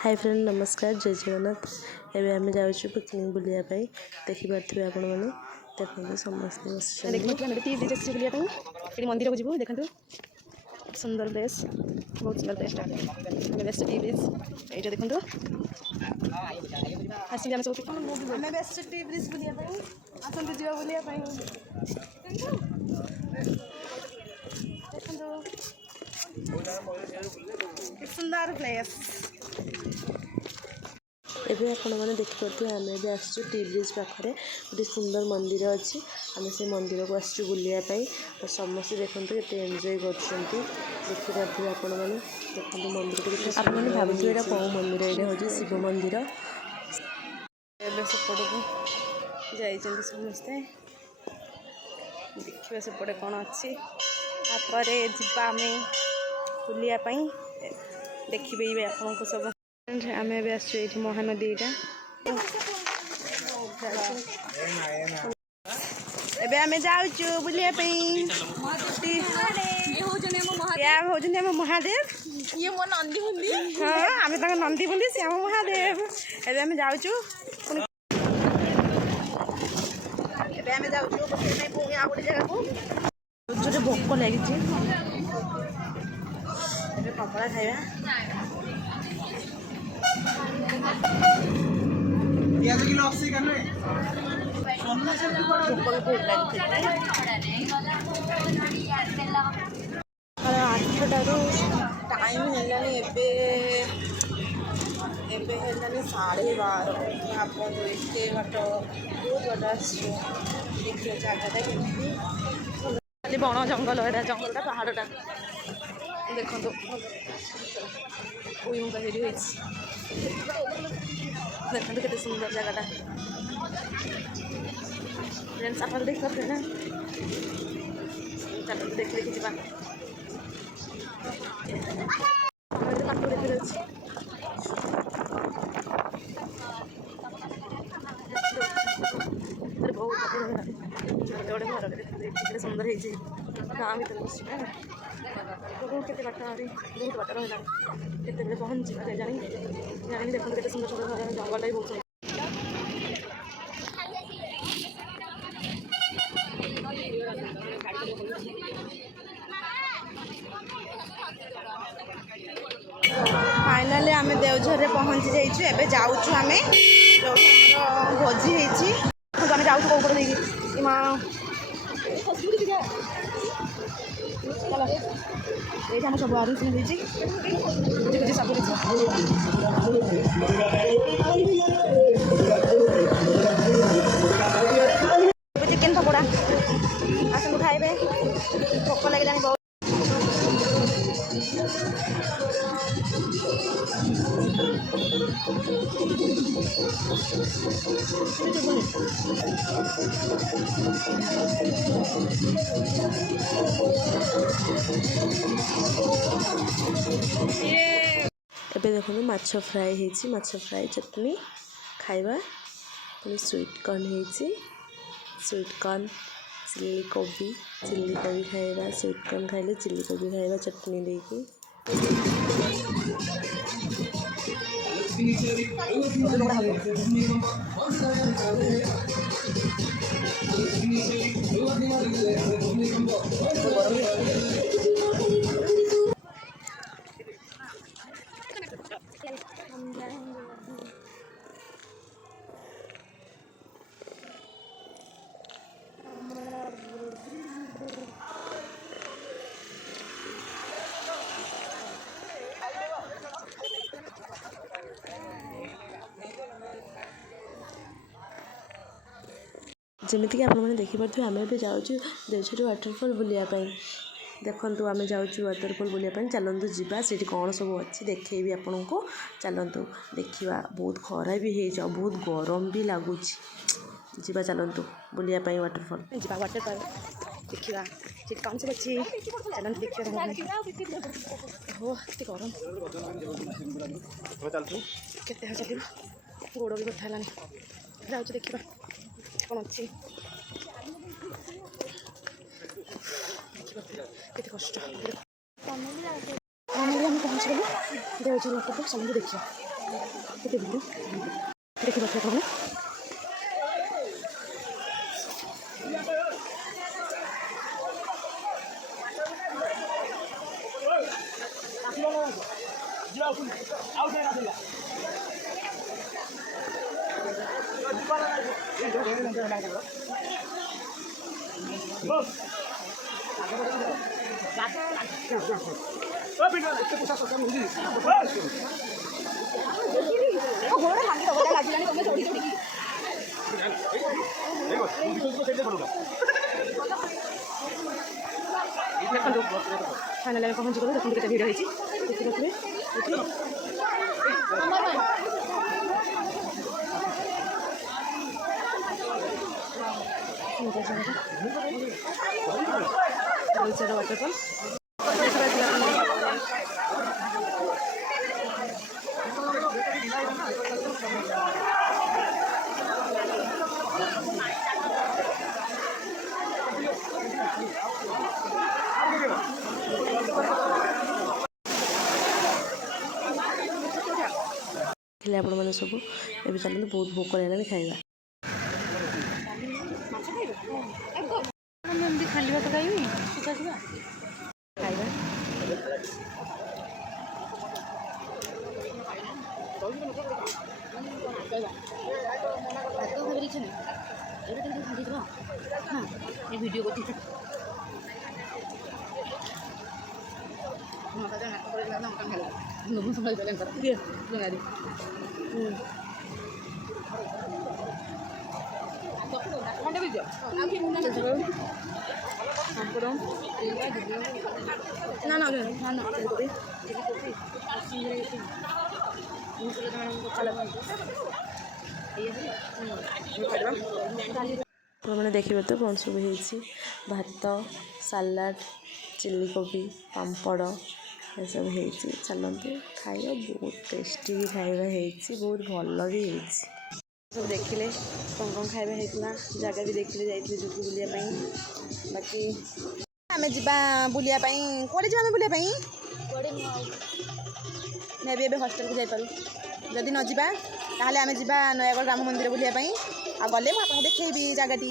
Hi friend नमस्कार जय जगन्नाथ। एबे आम जाऊँ पिकनिक बुलायापाई देखिपे आपण मैंने देखते समस्ते बुलाया मंदिर को जीव देखते सुंदर प्लेस बहुत सुंदर प्लेस बेस्ट टी ब्रिज ये देखो आसिक आम सब बेस्ट टी ब्रिज बुलाया आसतु जीवा बुलाया सुंदर प्लेस एबे आपण मैंने देखिपे आम भी आसु टी ब्रिज पाखे गोटे सुंदर मंदिर अच्छी आम से मंदिर को आसु बुलायापाई समस्ते देखते केते एंजॉय देखिपे आपण मैंने देखते मंदिर को आपने भावुए यहाँ कौ मंदिर ये हूँ शिव मंदिर सेपट को जाइए समस्ते देखिए सेपटे कौन अच्छी जावा आम बुलायापाई देखिए आपको सब आम ए आसु महानदी एबे आम जाऊँ बुलायापाई महादेव ये मो नंदी बुंदी हाँ आम तक नंदी बुंदी सी आम महादेव एबे आम जाऊँ एबे आम जाऊँ पुणी आ गोटे जगह को जो भोक लगी पकड़ा खाइबा आठटारू टाइम है एबे 12:30 आप एते बाट बहुत बड़ा देखिए जगटा केमती खाली बण जंगल एटा जंगलटा पहाड़टा देखो देखो केते सुंदर जगटा फ्रेंड्स आप देख सकते हैं चलो देख लेके जावा गोटे घर सुंदर है गाँ भर बस केते बाट बहुत बाट रहा केते पहुँची जानी देखो केते सुंदर सुंदर घर जंगल भी बहुत सुंदर फाइनाली आम देवझर पहुँची जाइए एबे जाऊँ आम जो भोजी होती आम जाऊँ कौन कर माँ ये आम सब आरुषण होती बुझी सब चिकेन पकोड़ा आसतु खाइबे भोक लगे बहुत एबे देखो माछ फ्राए होती माछ फ्राए चटनी खाइबा पुणी स्वीट कॉर्न होती स्वीट कॉर्न चिल्ली कोबी खाइबा स्वीट कॉर्न खाइले चिल्ली कोबी खाइबा चटनी देकी जमीक आपने देखिपे आम भी जाऊँ देवझर वाटरफॉल बुलायापाई देखु आम जाऊँ वाटरफॉल बुलायापाई चलतु जावा से कौन सब अच्छी देखी आपन को चलतु देखा बहुत खरा भी हो बहुत गरम भी लगुच जावा चलतु बुलायापाई वाटरफॉल जा वाटरफॉल देखा कौन सब अच्छी चलते देखिए गरम केते चल गोड़ भी कथा है जाऊँ देखा कौन अच्छी केते कष्ट ପହଞ୍ଚିଗଲୁ। ଏଇଟା ହେଉଛି ୱାଟରଫଲ୍। ଚାଲନ୍ତୁ ଦେଖିବା କେତେ ଭିଡ଼ ଦେଖିପାରୁଥିବେ ଆପଣ। ଦେଖନ୍ତୁ ଫାଇନାଲ୍ ଆମେ ପହଞ୍ଚିଗଲୁ। ଦେଖନ୍ତୁ କେତେ ଭିଡ଼ ହେଇଛି ଦେଖିପାରୁଥିବେ ଏଠି। ୱାଟରଫଲ୍ ଦେଖିଲେ ଆପଣମାନେ ସବୁ। ଏବେ ଚାଲନ୍ତୁ, ବହୁତ ଭୋକ ଲାଗିଲାଣି, ଖାଇବା। ଏମିତି ଖାଲି ଭାତ ଖାଇବି ଖାଇବା। ଭିଡ଼ିଓ କରୁଛି ଆପଣମାନେ ଦେଖିବେ ତ କ'ଣ ସବୁ ହେଇଛି। ଭାତ, ସାଲାଡ଼, ଚିଲି କୋବି, ପାମ୍ପଡ଼ ଏସବୁ ହେଇଛି। ଚାଲନ୍ତୁ ଖାଇବା। ବହୁତ ଟେଷ୍ଟି ବି ଖାଇବା ହେଇଛି, ବହୁତ ଭଲ ବି ହେଇଛି। ସବୁ ଦେଖିଲେ କ'ଣ ଖାଇବା ହେଇଥିଲା, ଜାଗା ବି ଦେଖିଲେ, ଯାଇଥିଲେ ଯୋଉଠି ବୁଲିବା ପାଇଁ। ବାକି ଆମେ ଯିବା ବୁଲିବା ପାଇଁ। କୁଆଡ଼େ ଯିବା ଆମେ ବୁଲିବା ପାଇଁ? ମେ ବି ଏବେ ହଷ୍ଟେଲକୁ ଯାଇପାରୁ। ଯଦି ନ ଯିବା ତାହେଲେ ଆମେ ଯିବା ନୟାଗଡ଼ ରାମ ମନ୍ଦିର ବୁଲିବା ପାଇଁ। ଆଉ ଗଲେ ମୁଁ ଆପଣଙ୍କୁ ଦେଖେଇବି ଜାଗାଟି।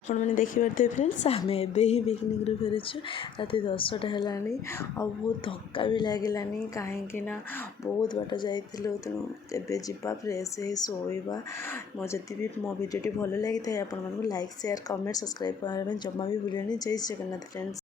ଆପଣମାନେ ଦେଖିପାରୁଥିବେ ଫ୍ରେଣ୍ଡସ୍, ଆମେ ଏବେ ହିଁ ପିକନିକ୍ରୁ ଫେରିଛୁ। ରାତି 10ଟା ହେଲାଣି ଆଉ ବହୁତ ଥକା ବି ଲାଗିଲାନି, କାହିଁକି ନା ବହୁତ ବାଟ ଯାଇଥିଲୁ। ତେଣୁ ଏବେ ଯିବା ଫ୍ରେଶ୍ ହେଇ ଶୋଇବା। ଯଦି ବି ମୋ ଭିଡ଼ିଓଟି ଭଲ ଲାଗିଥାଏ ଆପଣମାନଙ୍କୁ ଲାଇକ୍, ସେୟାର, କମେଣ୍ଟ, ସବସ୍କ୍ରାଇବ୍ କରିବା ପାଇଁ ଜମା ବି ଭୁଲିବେନି। ଜୟ ଜଗନ୍ନାଥ ଫ୍ରେଣ୍ଡସ୍।